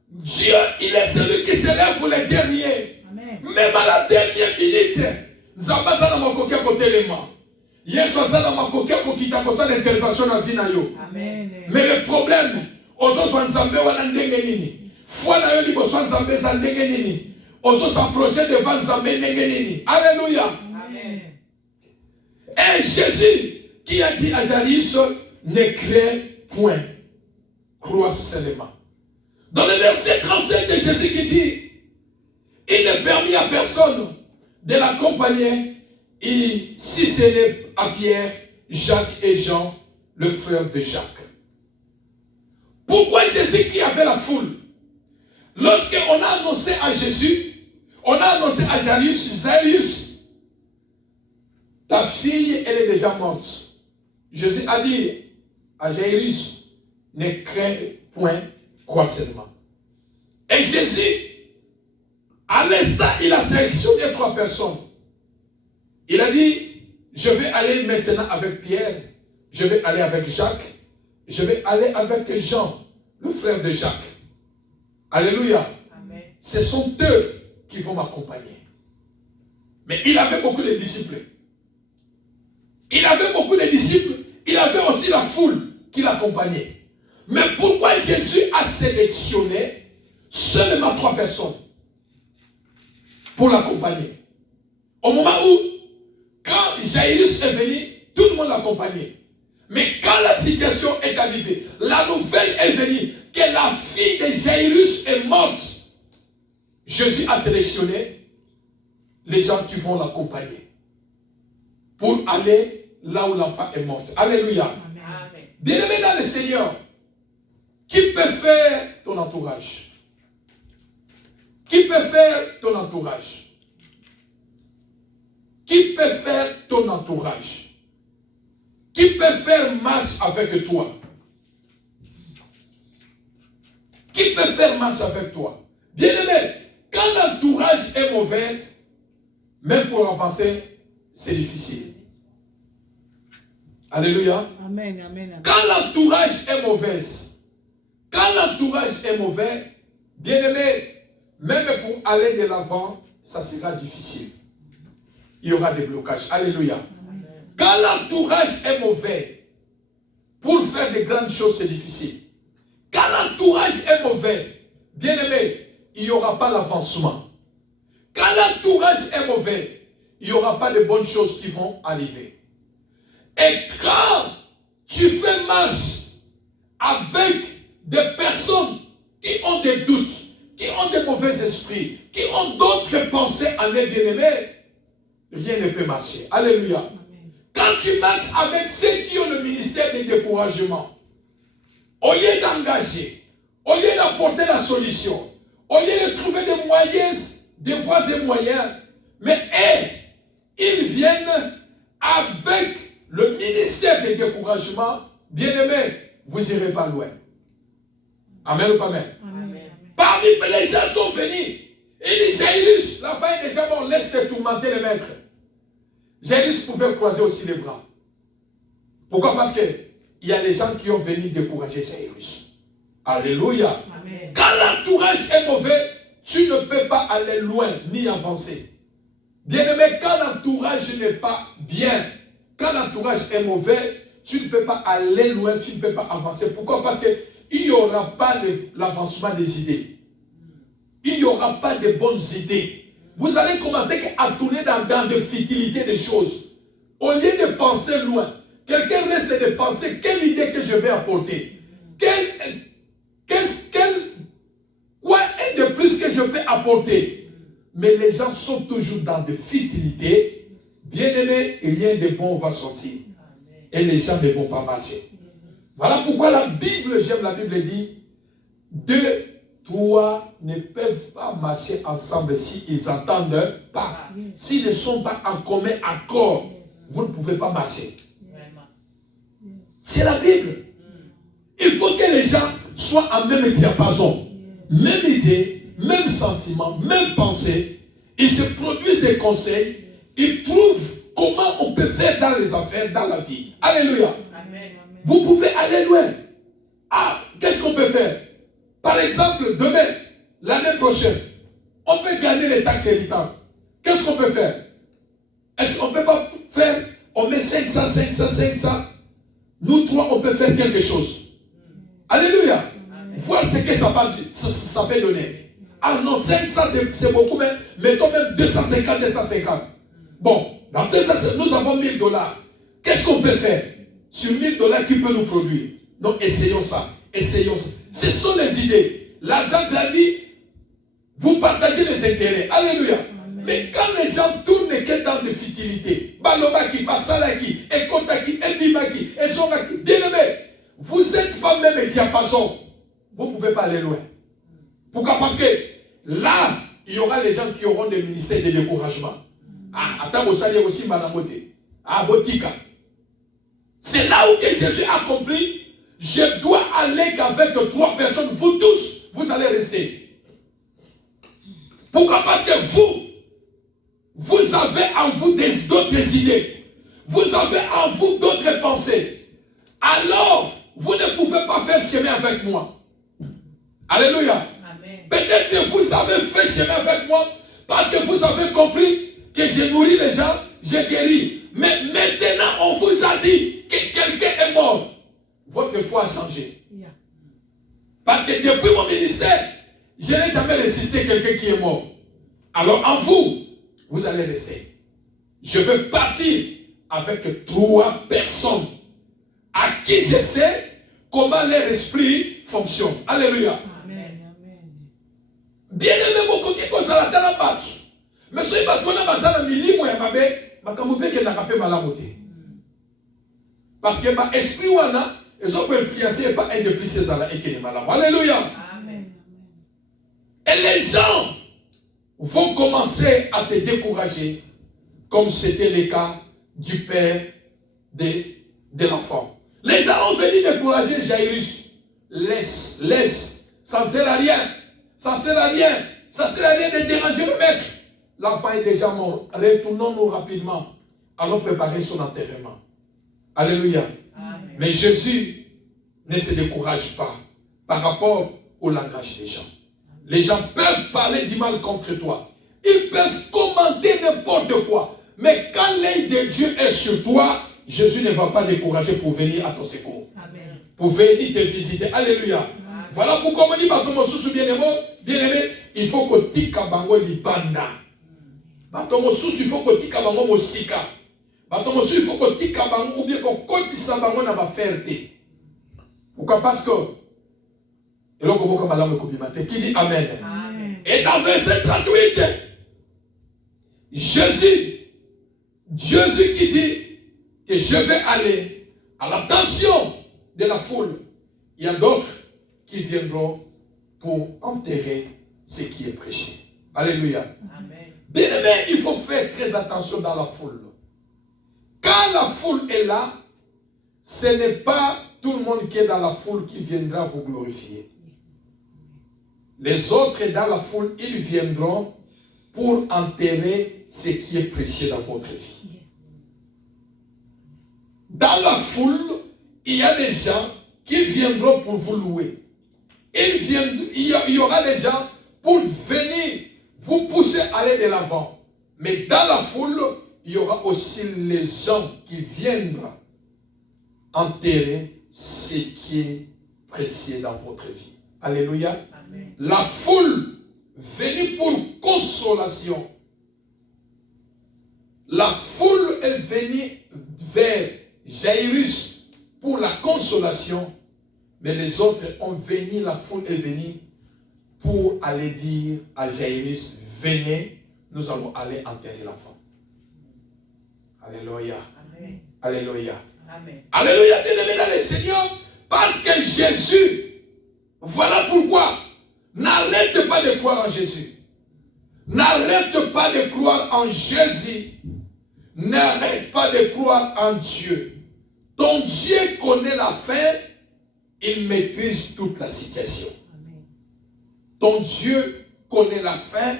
Dieu, il est celui qui se lève pour les derniers. Amen. Même à la dernière minute, nous avons besoin de côté côté les mains. Yesu asala makoki kokita kosala intervention na vie na yo. Amen. Mais le problème, ozozwa nzambe wana ndenge nini? Foi na yo liboso nzambe eza ndenge nini? Ozosaproche devant nzambe ndenge nini? Alléluia. Amen. Et Jésus qui a dit à Jairus, ne crains point, crois seulement. Dans le verset 37 de Jésus qui dit, il ne permit à personne de l'accompagner, et si ce n'est à Pierre, Jacques et Jean, le frère de Jacques. Pourquoi Jésus qui avait la foule? Lorsqu'on a annoncé à Jésus, on a annoncé à Jairus, Jairus, ta fille, elle est déjà morte. Jésus a dit à Jairus, ne crains point, crois seulement. Et Jésus, à l'instant, il a sélectionné 3 personnes. Il a dit, je vais aller maintenant avec Pierre, je vais aller avec Jacques, je vais aller avec Jean, le frère de Jacques. Alléluia. Amen. Ce sont eux qui vont m'accompagner. Mais il avait beaucoup de disciples. Il avait beaucoup de disciples. Il avait aussi la foule qui l'accompagnait. Mais pourquoi Jésus a sélectionné seulement 3 personnes pour l'accompagner? Au moment où, quand Jairus est venu, tout le monde l'accompagnait. Mais quand la situation est arrivée, la nouvelle est venue que la fille de Jairus est morte. Jésus a sélectionné les gens qui vont l'accompagner pour aller là où l'enfant est mort. Alléluia. Amen. Bien-aimé dans le Seigneur, qui peut faire ton entourage? Qui peut faire ton entourage? Qui peut faire ton entourage? Qui peut faire marche avec toi? Qui peut faire marche avec toi? Bien-aimé, quand l'entourage est mauvais, même pour avancer, c'est difficile. Alléluia. Amen. Amen. Quand l'entourage est mauvais, bien-aimé, même pour aller de l'avant, ça sera difficile. Il y aura des blocages. Alléluia. Quand l'entourage est mauvais, pour faire de grandes choses, c'est difficile. Quand l'entourage est mauvais, bien-aimé, il n'y aura pas l'avancement. Quand l'entourage est mauvais, il n'y aura pas de bonnes choses qui vont arriver. Et quand tu fais marche avec des personnes qui ont des doutes, qui ont des mauvais esprits, qui ont d'autres pensées en eux, bien-aimés, rien ne peut marcher. Alléluia. Amen. Quand tu marches avec ceux qui ont le ministère du découragement, au lieu d'engager, au lieu d'apporter la solution, au lieu de trouver des moyens, des voies et moyens, mais ils viennent avec le ministère du découragement, bien-aimé, vous n'irez pas loin. Amen ou pas amen? Amen. Parmi les gens sont venus. Il dit, Jairus, la fin est déjà bon, laisse te tourmenter le maître. Jairus pouvait croiser aussi les bras. Pourquoi? Parce qu'il y a des gens qui ont venu décourager Jairus. Alléluia. Amen. Quand l'entourage est mauvais, tu ne peux pas aller loin ni avancer. Bien-aimé, quand l'entourage n'est pas bien, quand l'entourage est mauvais, tu ne peux pas aller loin, tu ne peux pas avancer. Pourquoi? Parce qu'il n'y aura pas l'avancement des idées. Il n'y aura pas de bonnes idées. Vous allez commencer à tourner dans de futilités des choses. Au lieu de penser loin, quelqu'un reste de penser quelle idée que je vais apporter. Quoi est de plus que je peux apporter? Mais les gens sont toujours dans de futilités. Bien-aimé, rien de bon va sortir. Et les gens ne vont pas marcher. Voilà pourquoi la Bible, j'aime la Bible, dit 2, 3 ne peuvent pas marcher ensemble s'ils n'entendent pas. S'ils ne sont pas en commun accord, vous ne pouvez pas marcher. C'est la Bible. Il faut que les gens soient en même diapason. Même idée, même sentiment, même pensée. Ils se produisent des conseils. Ils trouvent comment on peut faire dans les affaires, dans la vie. Alléluia. Amen. Vous pouvez aller loin. Ah, qu'est-ce qu'on peut faire? Par exemple, demain, l'année prochaine, on peut gagner les taxes héritantes. Qu'est-ce qu'on peut faire? Est-ce qu'on ne peut pas faire? On met 500, 500, 500. Nous trois, on peut faire quelque chose. Alléluia. Voir ce que ça peut donner. Ah non, 500 c'est beaucoup, mais mettons même 250, 250. Bon, dans 250, nous avons $1000. Qu'est-ce qu'on peut faire sur $1000 qui peut nous produire? Donc essayons ça. Essayons ça. Ce sont les idées. L'argent grandit, vous partagez les intérêts. Alléluia. Mais quand les gens tournent que dans des futilités, Balobaki, Basalaki, Ekotaki, Ebimaki, Ezongaki, bien-aimé, vous n'êtes pas même diapason. Vous ne pouvez pas aller loin. Pourquoi? Parce que là, il y aura les gens qui auront des ministères de découragement. Ah, attends, vous savez aussi, madame Oté. Ah, Botika. C'est là où que Jésus a compris, je dois aller qu'avec 3 personnes, vous tous, vous allez rester. Pourquoi? Parce que vous avez en vous d'autres idées. Vous avez en vous d'autres pensées. Alors, vous ne pouvez pas faire chemin avec moi. Alléluia. Peut-être que vous avez fait chemin avec moi parce que vous avez compris que j'ai nourri les gens, j'ai guéri. Mais maintenant, on vous a dit que quelqu'un est mort. Votre foi a changé. Parce que depuis mon ministère, je n'ai jamais résisté quelqu'un qui est mort. Alors en vous, vous allez rester. Je vais partir avec 3 personnes à qui je sais comment leur esprit fonctionne. Alléluia. Bien-aimé, mon côté, quand ça la battu. Mais si vous avez un milimo et un bébé, vous pouvez que malamoté. Parce que l'esprit ou un ils ont influencé par un de plus ces ala et qui est malade. Alléluia. Et les gens vont commencer à te décourager, comme c'était le cas du père de l'enfant. Les gens ont venu décourager Jairus. Laisse, ça ne sert à rien. Ça ne sert à rien. Ça ne sert à rien de déranger le maître. L'enfant est déjà mort. Retournons-nous rapidement. Allons préparer son enterrement. Alléluia. Amen. Mais Jésus ne se décourage pas par rapport au langage des gens. Les gens peuvent parler du mal contre toi. Ils peuvent commenter n'importe quoi. Mais quand l'œil de Dieu est sur toi, Jésus ne va pas décourager pour venir à ton secours. Amen. Pour venir te visiter. Alléluia. Amen. Voilà pourquoi on dit, bien-aimé, il faut que tika bango libanda. Il faut que tika bango mosika. Il faut que tika bango ou bien qu'on kotisa bango na ba fierté. Pourquoi? Parce que qui dit Amen. Amen. Et dans verset 38, Jésus qui dit que je vais aller à l'attention de la foule. Il y a d'autres qui viendront pour enterrer ce qui est prêché. Alléluia. Amen. Bien aimé, il faut faire très attention dans la foule. Quand la foule est là, ce n'est pas tout le monde qui est dans la foule qui viendra vous glorifier. Les autres dans la foule, ils viendront pour enterrer ce qui est précieux dans votre vie. Dans la foule, il y a des gens qui viendront pour vous louer. Il y aura des gens pour venir vous pousser à aller de l'avant. Mais dans la foule, il y aura aussi les gens qui viendront enterrer ce qui est précieux dans votre vie. Alléluia. Amen. La foule venue pour consolation. La foule est venue vers Jairus pour la consolation. Mais les autres ont venu, la foule est venue pour aller dire à Jairus, venez, nous allons aller enterrer l'enfant. Alléluia. Amen. Alléluia. Amen. Alléluia, bien-aimé dans le Seigneur, parce que Jésus, voilà pourquoi, n'arrête pas de croire en Jésus. N'arrête pas de croire en Jésus. N'arrête pas de croire en Dieu. Ton Dieu connaît la fin il maîtrise toute la situation. Amen. Ton Dieu connaît la fin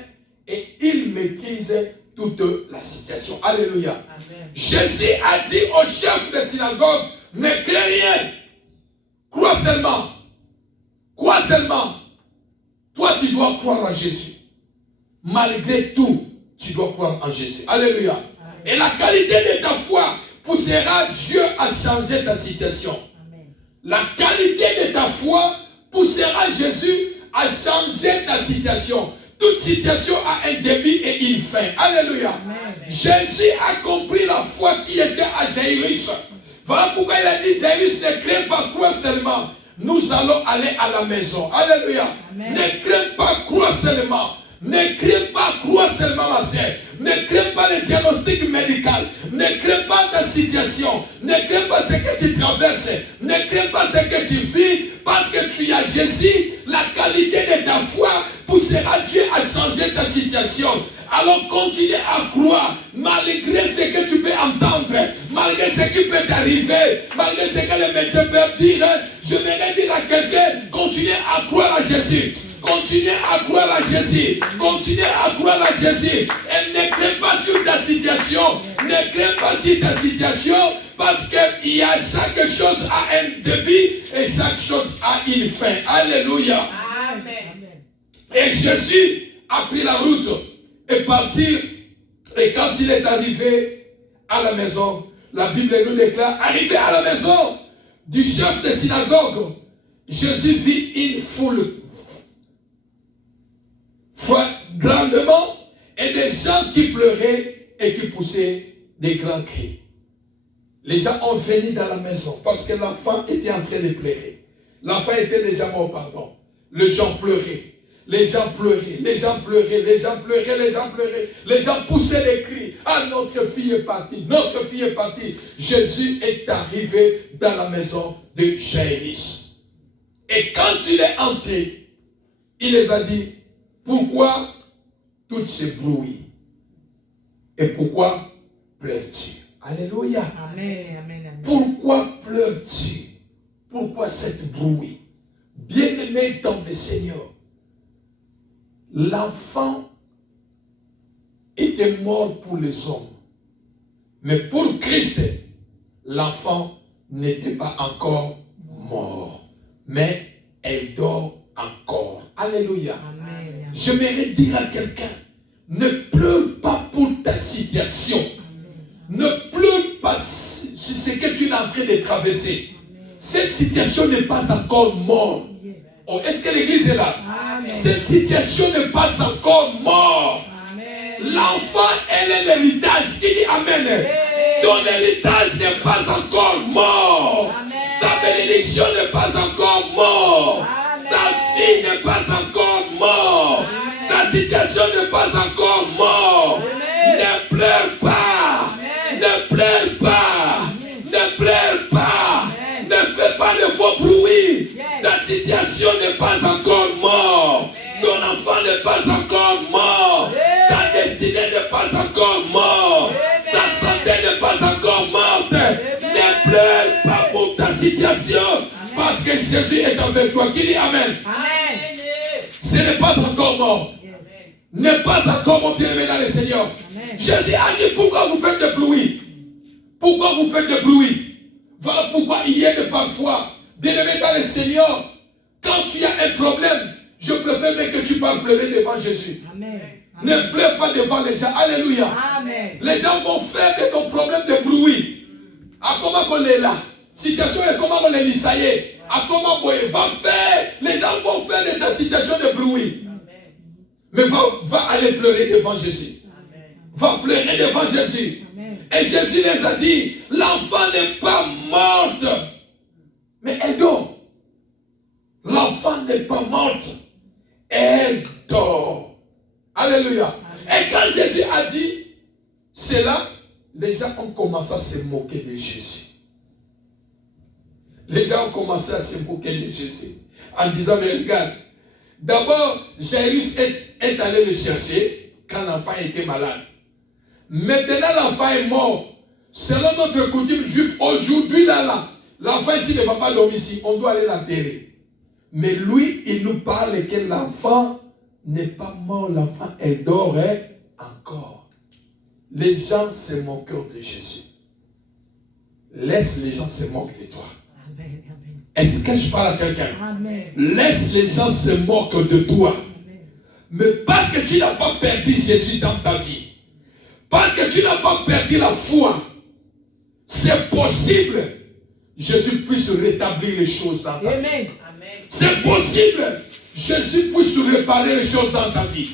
et il maîtrise toute la situation. Alléluia. Amen. Jésus a dit au chef de synagogue, ne crains rien. Crois seulement. Crois seulement. Toi, tu dois croire en Jésus. Malgré tout, tu dois croire en Jésus. Alléluia. Amen. Et la qualité de ta foi poussera Dieu à changer ta situation. Amen. La qualité de ta foi poussera Jésus à changer ta situation. Toute situation a un début et une fin. Alléluia. Amen. Jésus a compris la foi qui était à Jairus. Voilà pourquoi il a dit, Jairus, ne crains pas, crois seulement. Nous allons aller à la maison. Alléluia. Amen. Ne crains pas, crois seulement. Ne crains pas, crois seulement, ma sœur. Ne crains pas le diagnostic médical. Ne crains pas ta situation. Ne crains pas ce que tu traverses. Ne crains pas ce que tu vis. Parce que tu as Jésus, la qualité de ta foi poussera Dieu à changer ta situation. Alors continue à croire, malgré ce que tu peux entendre, malgré ce qui peut t'arriver, malgré ce que les médecins peuvent dire. Je vais dire à quelqu'un, continue à croire à Jésus. Continuez à croire à Jésus. Continuez à croire à Jésus. Et ne crains pas sur ta situation. Ne crains pas sur ta situation. Parce qu'il y a chaque chose a un début et chaque chose a une fin. Alléluia. Amen. Et Jésus a pris la route et parti. Et quand il est arrivé à la maison, la Bible nous déclare, arrivé à la maison du chef de synagogue, Jésus vit une foule grandement et des gens qui pleuraient et qui poussaient des grands cris. Les gens ont venu dans la maison parce que l'enfant était en train de pleurer. L'enfant était déjà mort, pardon. Les gens pleuraient. Les gens pleuraient, les gens pleuraient, les gens pleuraient, les gens pleuraient. Les gens poussaient des cris. Ah, notre fille est partie, notre fille est partie. Jésus est arrivé dans la maison de Jairus. Et quand il est entré, il les a dit, pourquoi tout ce bruit? Et pourquoi pleures-tu? Alléluia. Amen. Amen. Pourquoi pleures-tu? Pourquoi cette bruit? Bien-aimé dans le Seigneur, l'enfant était mort pour les hommes. Mais pour Christ, l'enfant n'était pas encore mort. Mais elle dort encore. Alléluia. Amen. J'aimerais dire à quelqu'un, ne pleure pas pour ta situation. Ne pleure pas sur ce que tu es en train de traverser. Cette situation n'est pas encore morte. Oh, est-ce que l'église est là? Amen. Cette situation n'est pas encore morte. Amen. L'enfant, elle est l'héritage. Qui dit Amen? Ton héritage n'est pas encore mort. Amen. Ta bénédiction n'est pas encore morte. Amen. Ta fille n'est pas encore morte. Amen. Ta situation n'est pas encore morte. Amen. Ne pleure pas. Amen. Ne pleure pas. Ne pleure pas. Amen. Ne fais pas de faux bruit. Yes. Ta situation n'est pas encore morte. Ton enfant n'est pas encore mort. Ta destinée n'est pas encore morte. Ta santé n'est pas encore morte. Ne pleure pas pour ta situation. Parce que Jésus est avec toi. Qui dit Amen? Amen. Ce n'est pas encore mort. Yes. N'est pas encore mon bien-aimé dans le Seigneur. Amen. Jésus a dit, pourquoi vous faites du bruit? Pourquoi vous faites du bruit? Voilà pourquoi il y a de parfois, bien-aimé dans le Seigneur, quand tu as un problème, je préfère même que tu parles pleurer devant Jésus. Amen. Ne pleure pas devant les gens. Alléluia. Amen. Les gens vont faire de ton problème de bruit. À comment on est là? Situation est comment on est dit, ça y est. À comment on va faire? Les gens vont faire de ta situation de bruit. Mais va aller pleurer devant Jésus. Va pleurer devant Jésus. Amen. Et Jésus les a dit, l'enfant n'est pas morte, mais elle dort. L'enfant n'est pas morte, elle dort. Alléluia. Et quand Jésus a dit cela, les gens ont commencé à se moquer de Jésus. Les gens ont commencé à se moquer de Jésus en disant, mais regarde, d'abord, Jairus est allé le chercher quand l'enfant était malade. Maintenant, l'enfant est mort. Selon notre coutume juive, aujourd'hui, là, l'enfant ici ne va pas dormir ici, on doit aller l'enterrer. Mais lui, il nous parle que l'enfant n'est pas mort, l'enfant est dort encore. Les gens se moquent de Jésus. Laisse les gens se moquer de toi. Amen. Amen. Est-ce que je parle à quelqu'un? Amen. Laisse les gens se moquer de toi. Amen. Mais parce que tu n'as pas perdu Jésus dans ta vie, parce que tu n'as pas perdu la foi, c'est possible Jésus puisse rétablir les choses dans ta vie. Amen. C'est possible Jésus puisse réparer les choses dans ta vie.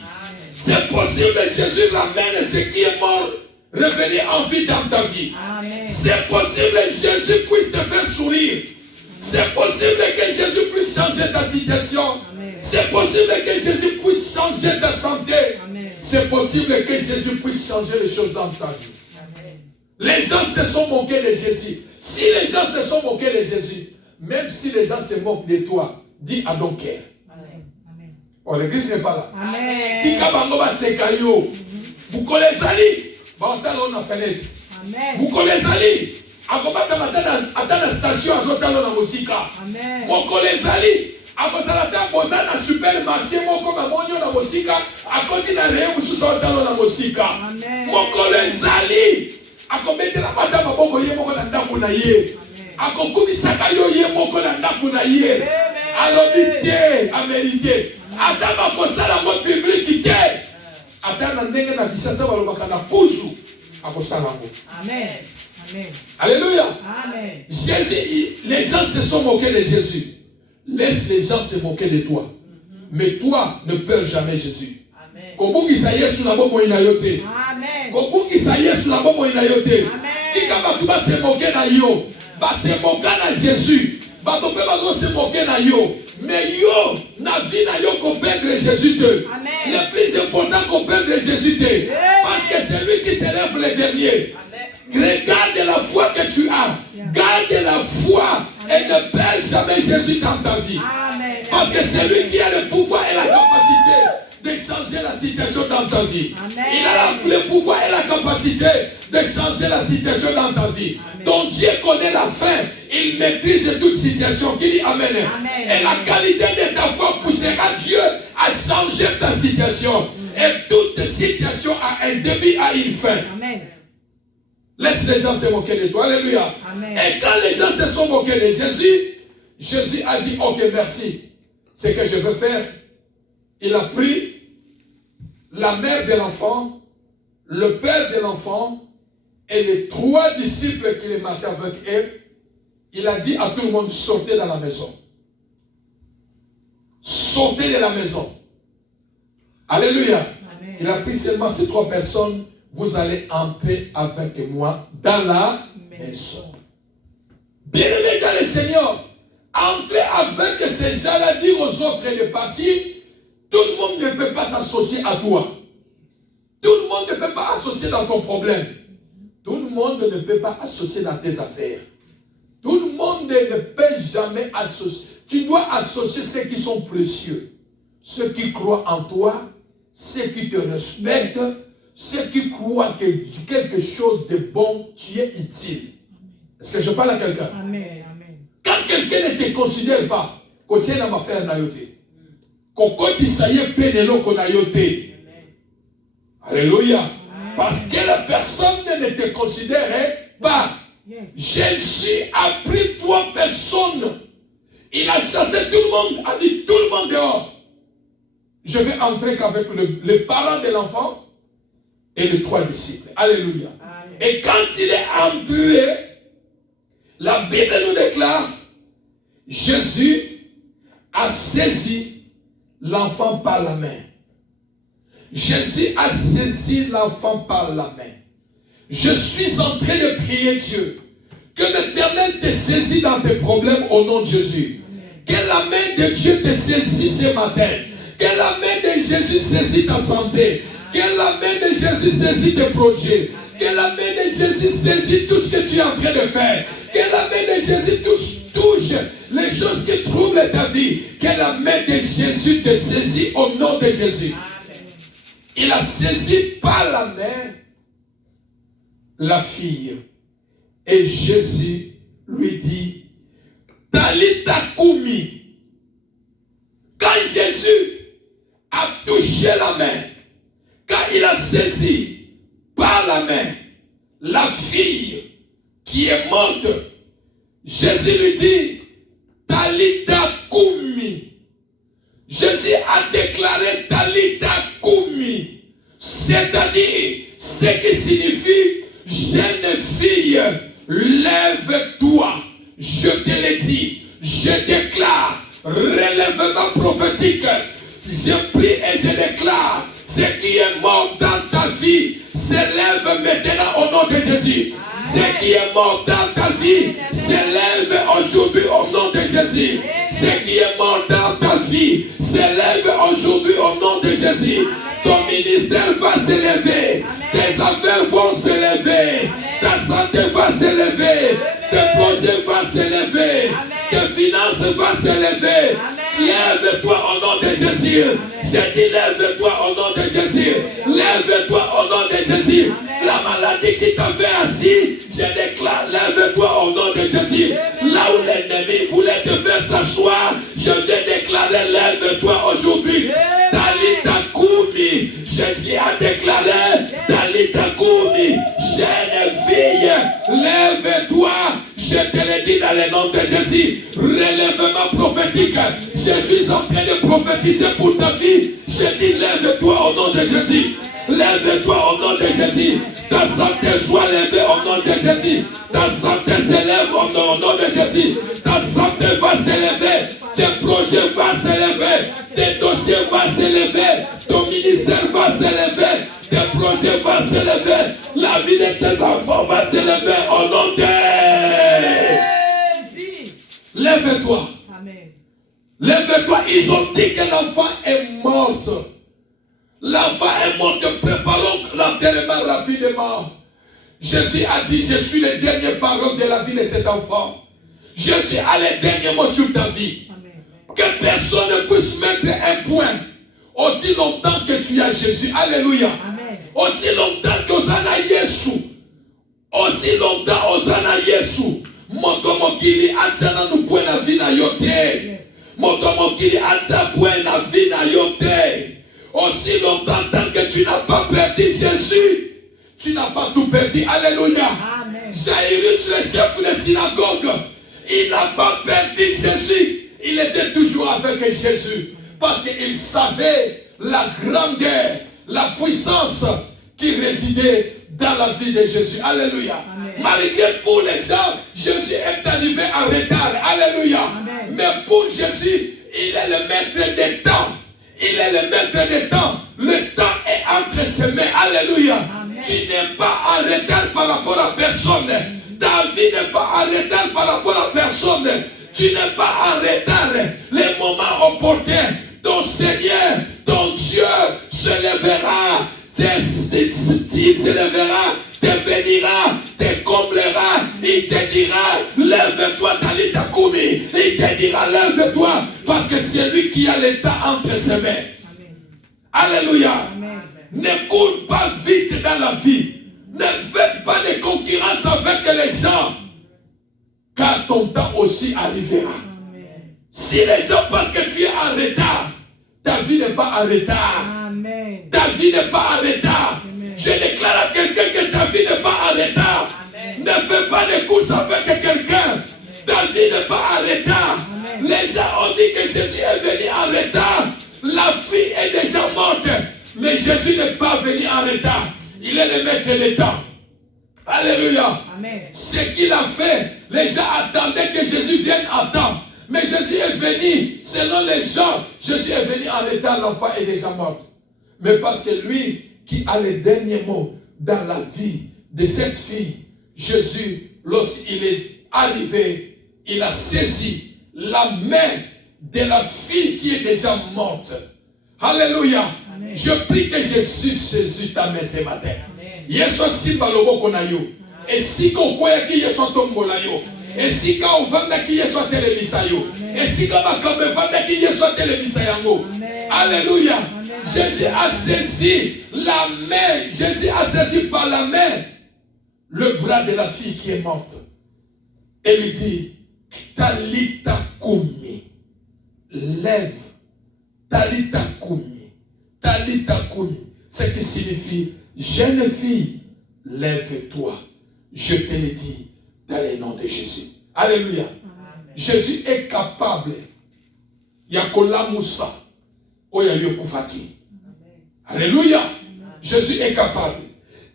C'est possible Jésus ramène ce qui est mort revenir en vie dans ta vie. Amen. C'est possible Jésus puisse te faire sourire. C'est possible que Jésus puisse changer ta situation. Amen. C'est possible que Jésus puisse changer ta santé. Amen. C'est possible que Jésus puisse changer les choses dans ta vie. Amen. Les gens se sont moqués de Jésus. Si les gens se sont moqués de Jésus, même si les gens se moquent de toi, dis à ton cœur. Amen. Amen. Oh, l'église n'est pas là. Amen. Tika bango baseka yo. Bukole ezali, baotala na fenêtre. Amen. Bukole ezali, akobata atana station azotala na mosika. Amen. Bukole ezali, akozala ta boza na supermarché moko mamonyo na mosika, akoti na reye mususu otala na mosika. Amen. Bukole ezali, akobetela bata maboko ye moko na ndako na ye. Akokumisaka yo ye moko na ndako na ye. Alobi te, amérité. Ata bakosala mo public te. Ata na ndenge na Kinshasa balobaka na kuzu akosala mo. Amen. Amen. Alléluia. Amen. Jésus, les gens se sont moqués de Jésus. Laisse les gens se moquer de toi. Mais toi, ne perds jamais Jésus. Amen. Kobungisa Yesu na bomoi na yo te. Amen. Kobungisa Yesu na bomoi na yo te. Amen. Tika batu ba se moquer na yo. Ba se moquer na Jésus. Bato pe ba se moquer na yo. Mais yo, na vie na yo qu'on perdre Jésus te. Amen. Le plus important qu'on perdre Jésus te. Parce que c'est lui qui s'élève le dernier. Regarde la foi que tu as. Garde la foi et ne perds jamais Jésus dans ta vie. Amen. Parce que c'est lui qui a le pouvoir et la capacité de changer la situation dans ta vie. Amen. Il a le pouvoir et la capacité de changer la situation dans ta vie. Amen. Donc Dieu connaît la fin. Il maîtrise toute situation. Qui dit Amen. Amen. Et la qualité de ta foi poussera Dieu à changer ta situation. Et toute situation a un début, a une fin. Amen. Laisse les gens se moquer de toi. Alléluia. Amen. Et quand les gens se sont moqués de Jésus, Jésus a dit, ok, merci. Ce que je veux faire, il a pris la mère de l'enfant, le père de l'enfant et les 3 disciples qui marchaient avec eux. Il a dit à tout le monde, sortez dans la maison. Sortez de la maison. Alléluia. Amen. Il a pris seulement ces 3 personnes. Vous allez entrer avec moi dans la maison. Bien-aimés dans le Seigneur, entrez avec ces gens-là, dire aux autres de partir. Tout le monde ne peut pas s'associer à toi. Tout le monde ne peut pas associer dans ton problème. Tout le monde ne peut pas associer dans tes affaires. Tout le monde ne peut jamais associer. Tu dois associer ceux qui sont précieux. Ceux qui croient en toi, ceux qui te respectent, ceux qui croient que quelque chose de bon, tu es utile. Est-ce que je parle à quelqu'un? Amen. Amen. Quand quelqu'un ne te considère pas, quand tu es dans ma faire nayote, quand tu sais pénélo qu'on a yoté. Alléluia. Parce que la personne ne te considère pas. Yes. Jésus a pris 3 personnes. Il a chassé tout le monde, a dit tout le monde dehors. Je vais entrer qu'avec les parents de l'enfant et les 3 disciples. Alléluia. Amen. Et quand il est entré, la Bible nous déclare, Jésus a saisi l'enfant par la main. Jésus a saisi l'enfant par la main. Je suis en train de prier Dieu. Que l'Éternel te saisit dans tes problèmes au nom de Jésus. Que la main de Dieu te saisisse ce matin. Que la main de Jésus saisit ta santé. Que la main de Jésus saisit tes projets. Que la main de Jésus saisit tout ce que tu es en train de faire. Que la main de Jésus touche les choses qui troublent ta vie. Que la main de Jésus te saisit au nom de Jésus. Il a saisi par la main la fille. Et Jésus lui dit, Talita Koumi. Quand Jésus a touché la main, quand il a saisi par la main la fille qui est morte, Jésus lui dit, Talita Koumi. Jésus a déclaré Talita Koumi, c'est-à-dire ce qui signifie jeune fille, lève-toi. Je te l'ai dit, je déclare relèvement prophétique. Je prie et je déclare ce qui est mort dans ta vie s'élève maintenant au nom de Jésus. Ce qui est mort dans ta vie s'élève aujourd'hui au nom de Jésus. Ce qui est mort dans ta vie s'élève aujourd'hui au nom de Jésus. Ton ministère va s'élever, tes affaires vont s'élever, ta santé va s'élever, tes projets vont s'élever, tes finances vont s'élever. Lève-toi au nom de Jésus. J'ai dit lève-toi au nom de Jésus. Lève-toi au nom de Jésus. La maladie qui t'avait assis, je déclare lève-toi au nom de Jésus. Là où l'ennemi voulait te faire s'asseoir, je viens déclarer lève-toi aujourd'hui. Talita Koumi, Jésus a déclaré Talita Koumi, jeune fille, lève-toi. Je te le dis dans le nom de Jésus, relèvement prophétique. Je suis en train de prophétiser pour ta vie. Je dis lève-toi au nom de Jésus. Lève-toi au nom de Jésus. Ta santé soit levée au nom de Jésus. Ta santé s'élève au nom de Jésus. Ta santé va s'élever. Tes projets vont s'élever. Tes dossiers vont s'élever. Ton ministère va s'élever. Tes projets vont s'élever. La vie de tes enfants va s'élever au nom de Jésus. Lève-toi. Amen. Lève-toi. Ils ont dit que l'enfant est mort. L'enfant est mort, préparons l'enterrement rapidement. Jésus a dit, je suis le dernier parole de la vie de cet enfant. Jésus a le dernier mot sur ta vie. Amen. Que personne ne puisse mettre un point aussi longtemps que tu as Jésus. Alléluia. Amen. Aussi longtemps que Osana Yesu. Aussi longtemps Osana Yesu. Moto mokili atsana nu point na vie na yote. Moto mokili atsa point na vie na yote. Aussi longtemps tant que tu n'as pas perdu Jésus, tu n'as pas tout perdu. Alléluia. Amen. Jairus, le chef de synagogue, il n'a pas perdu Jésus. Il était toujours avec Jésus. Parce qu'il savait la grandeur, la puissance qui résidait dans la vie de Jésus. Alléluia. Amen. Malgré pour les gens, Jésus est arrivé en retard. Alléluia. Amen. Mais pour Jésus, il est le maître des temps. Il est le maître des temps. Le temps est entre ses mains. Alléluia. Amen. Tu n'es pas en retard par rapport à personne. Ta vie n'est pas en retard par rapport à personne. Tu n'es pas en retard. Les moments opportuns, ton Seigneur, ton Dieu se lèvera. Il se lèvera, te bénira, te comblera. Il te dira, lève-toi, Talita Koumi. Il te dira, lève-toi, parce que c'est lui qui a l'état entre ses mains. Amen. Alléluia. Amen. Ne cours pas vite dans la vie. Ne faites pas de concurrence avec les gens, car ton temps aussi arrivera. Amen. Si les gens pensent que tu es en retard, ta vie n'est pas en retard. Amen. Ta vie n'est pas en retard. Amen. Je déclare à quelqu'un que ta vie n'est pas en retard. Amen. Ne fais pas de courses avec quelqu'un. Ta vie n'est pas en retard. Amen. Les gens ont dit que Jésus est venu en retard. La fille est déjà morte. Mais Jésus n'est pas venu en retard. Il est le maître des temps. Alléluia. Amen. Ce qu'il a fait, les gens attendaient que Jésus vienne à temps. Mais Jésus est venu, selon les gens, Jésus est venu en retard, l'enfant est déjà mort. Mais parce que lui qui a le dernier mot dans la vie de cette fille, Jésus, lorsqu'il est arrivé, il a saisi la main de la fille qui est déjà morte. Alléluia. Amen. Je prie que Jésus saisit ta main ce matin. Amen. Yesu simba loboko na yo. Esika okweyaki Yesu atombola yo. Esika ovandaki Yesu atelemisa yo. Esika makambo evandaki Yesu atelemisa yango. Alléluia. Jésus a saisi la main. Jésus a saisi par la main le bras de la fille qui est morte. Et lui dit, Talita kumi. Lève. Talita kumi. Talita kumi. Ce qui signifie, jeune fille, lève-toi. Je te le dis dans le nom de Jésus. Alléluia. Amen. Jésus est capable. Yakola Moussa. Oya Yokufaki. Alléluia. Jésus est capable.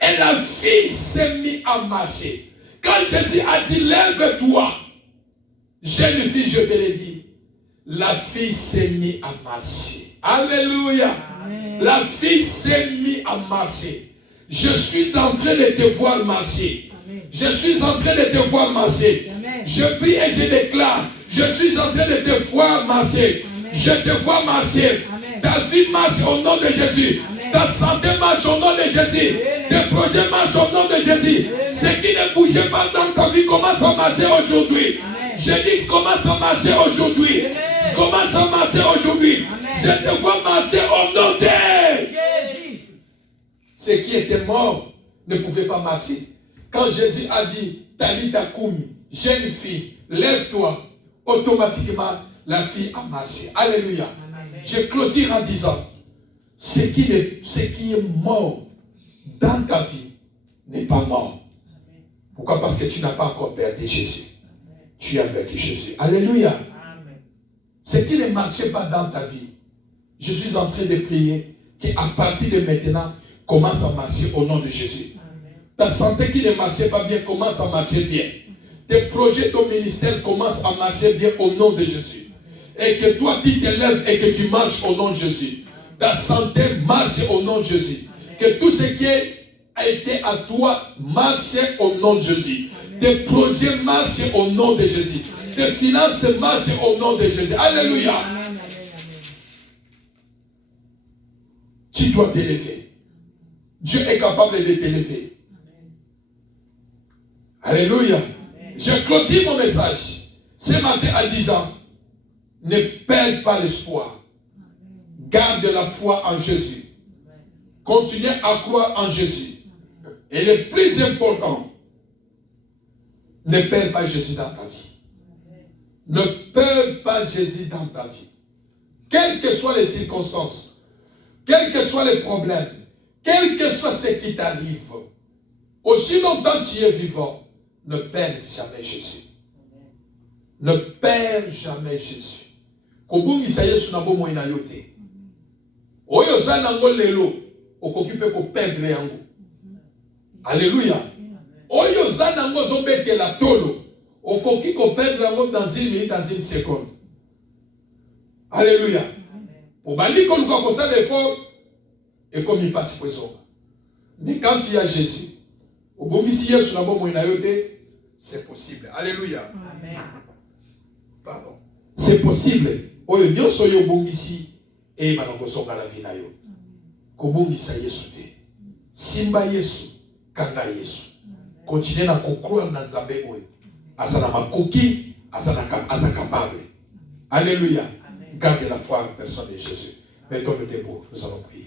Et la fille s'est mise à marcher. Quand Jésus a dit lève-toi, jeune fille, je te l'ai dit, la fille s'est mise à marcher. Alléluia. Amen. La fille s'est mise à marcher. Je suis en train de te voir marcher. Amen. Je suis en train de te voir marcher. Amen. Je prie et je déclare, je suis en train de te voir marcher. Amen. Je te vois marcher. Amen. Ta vie marche au nom de Jésus. Amen. Ta santé marche au nom de Jésus. Tes projets marchent au nom de Jésus. Ce qui ne bougeait pas dans ta vie commence à marcher aujourd'hui. Amen. Je dis commence à marcher aujourd'hui. Amen. Commence à marcher aujourd'hui. Amen. Je te vois marcher au nom de Jésus. ceux qui étaient morts ne pouvaient pas marcher. Quand Jésus a dit, Talita Koumi, jeune fille, lève-toi, automatiquement, la fille a marché. Alléluia. Amen. Je clôture en disant, ce qui est mort dans ta vie n'est pas mort. Pourquoi? Parce que tu n'as pas encore perdu Jésus. Tu es avec Jésus. Alléluia. Amen. Ce qui ne marchait pas dans ta vie, je suis en train de prier qu'à partir de maintenant, commence à marcher au nom de Jésus. Amen. Ta santé qui ne marchait pas bien commence à marcher bien. Tes projets, ton ministère commencent à marcher bien au nom de Jésus. Et que toi, tu te lèves et que tu marches au nom de Jésus. Ta santé marche au nom de Jésus. Que tout ce qui a été à toi marche au nom de Jésus. Tes projets marchent au nom de Jésus. Tes finances marchent au nom de Jésus. Alléluia. Amen. Amen. Tu dois t'élever. Dieu est capable de t'élever. Alléluia. Je clôture mon message. Ce matin à 10 ans, ne perds pas l'espoir. Garde la foi en Jésus. Continue à croire en Jésus. Et le plus important, ne perds pas Jésus dans ta vie. Ne perds pas Jésus dans ta vie. Quelles que soient les circonstances, quels que soient les problèmes, quel que soit ce qui t'arrive, aussi longtemps tu es vivant, ne perds jamais Jésus. Ne perds jamais Jésus. Kobungisa Yesu na bomo ina yote. Oyo zana ngo lelo okokipe ko perdre yango. Alléluia. Oyo zana ngo zobeke la tolo okoki ko perdre yango dans une minute, dans une seconde. Alléluia. Obali ko luka ko sa l'effort et comme il passe présent. Mais quand tu as Jésus, obungisi Yesu na bomo ina yote, c'est possible. Alléluia. Amen. Pardon. C'est possible. Oyo nyoso yo bongisi e manokosonga la vie na yo. Kobongisa Yesu te. Simba Yesu, kanga Yesu. Continuez na croire na Nzambe oyo. Asana makoki, asa capable. Alléluia. Garde la foi en personne de Jésus. Mettons-nous debout, nous allons prier.